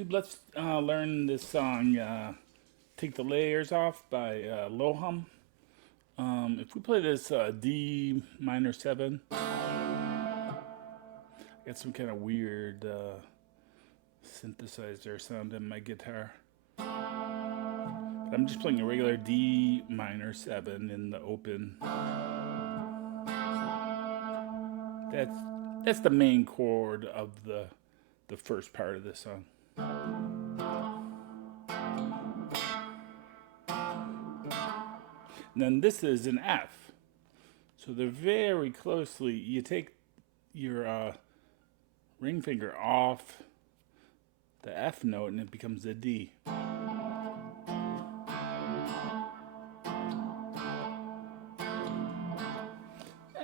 YouTube. Let's learn this song, Take the Layers Off by Lohum. If we play this D minor 7, got some kind of weird synthesizer sound in my guitar. But I'm just playing a regular D minor 7 in the open. That's the main chord of the first part of this song. And then this is an F. So they're very closely, you take your ring finger off the F note and it becomes a D.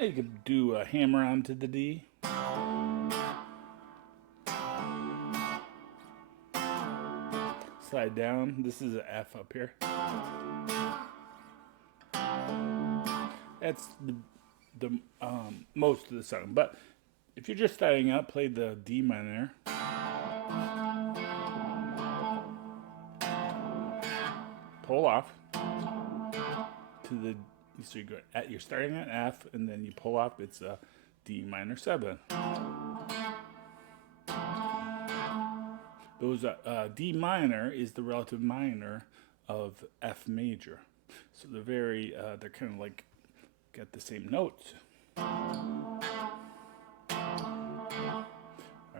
You could do a hammer onto the D. Slide down. This is an F up here. That's the most of the song. But if you're just starting out, play the D minor. Pull off to the. So you're starting at F, and then you pull off. It's a D minor 7. Those D minor is the relative minor of F major, so they're kind of like got the same notes. All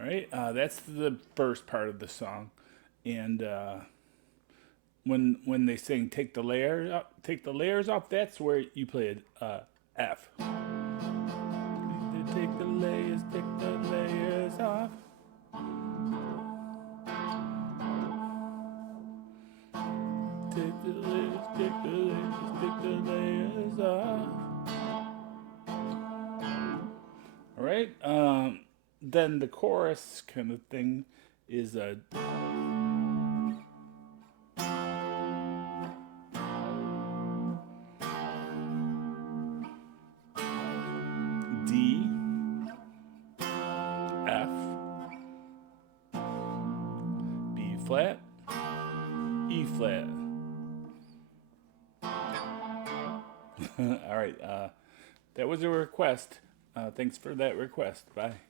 right, that's the first part of the song, and when they sing take the layers off, that's where you play F. Take the layers off. Take the layers off. All right. Then the chorus kind of thing is a D, F, B flat, E flat. All right, that was a request. Thanks for that request. Bye.